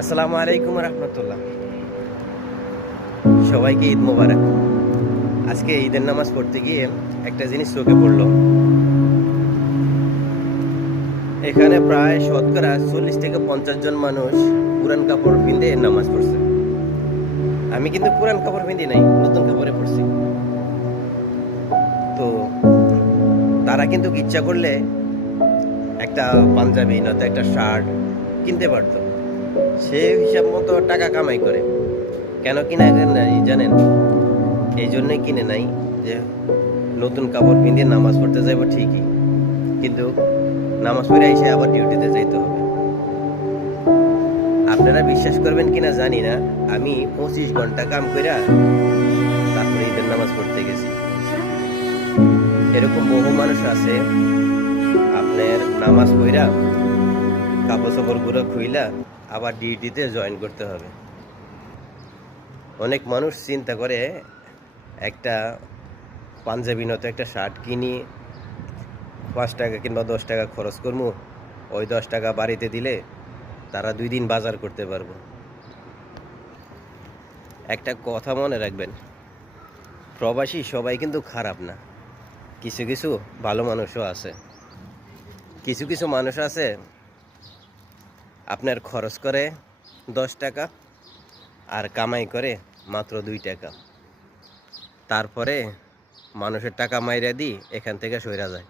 আসসালামু আলাইকুম রহমতুল্লাহ। সবাইকে ঈদ মোবারক। আজকে ঈদের নামাজ পড়তে গিয়ে একটা জিনিস চোখে পড়লো। এখানে প্রায় শতকরা 40 থেকে 50 জন মানুষ পুরান কাপড় পিঁধে নামাজ পড়ছে। আমি কিন্তু পুরান কাপড় পিঁধি নাই, নতুন কাপড়ে পড়ছি। তো তারা কিন্তু ইচ্ছা করলে একটা পাঞ্জাবি নয়তো একটা শার্ট কিনতে পারতো। সে হিসাব মতো টাকা কামাই করে। কেন কিনা নাই জানেন? এই জন্যই কিনে নাই যে নতুন কাপড় পিঁধে নামাজ পড়তে যাইব ঠিকই, কিন্তু নামাজ পড়ে এসে আবার ডিউটিতে যাইতে হবে। আপনারা বিশ্বাস করবেন কিনা জানি না, আমি 25 ঘন্টা কাম কইরা তারপরে ঈদের নামাজ পড়তে গেছি। এরকম বহু মানুষ আছে, আপনার নামাজ পড়া কাপড় চোপড় গুলো খুইলা আবার ডিউটিতে জয়েন করতে হবে। অনেক মানুষ চিন্তা করে একটা পাঞ্জাবি নয়তো একটা শার্ট কিনি, 5 টাকা কিংবা 10 টাকা খরচ করবো, ওই 10 টাকা বাড়িতে দিলে তারা 2 দিন বাজার করতে পারবো। একটা কথা মনে রাখবেন, প্রবাসী সবাই কিন্তু খারাপ না, কিছু কিছু ভালো মানুষও আছে। কিছু কিছু মানুষ আছে আপনার খরচ করে 10 টাকা আর কামাই করে মাত্র 2 টাকা, তারপরে মানুষের টাকা মাইরা দিই এখান থেকে সইরা যায়।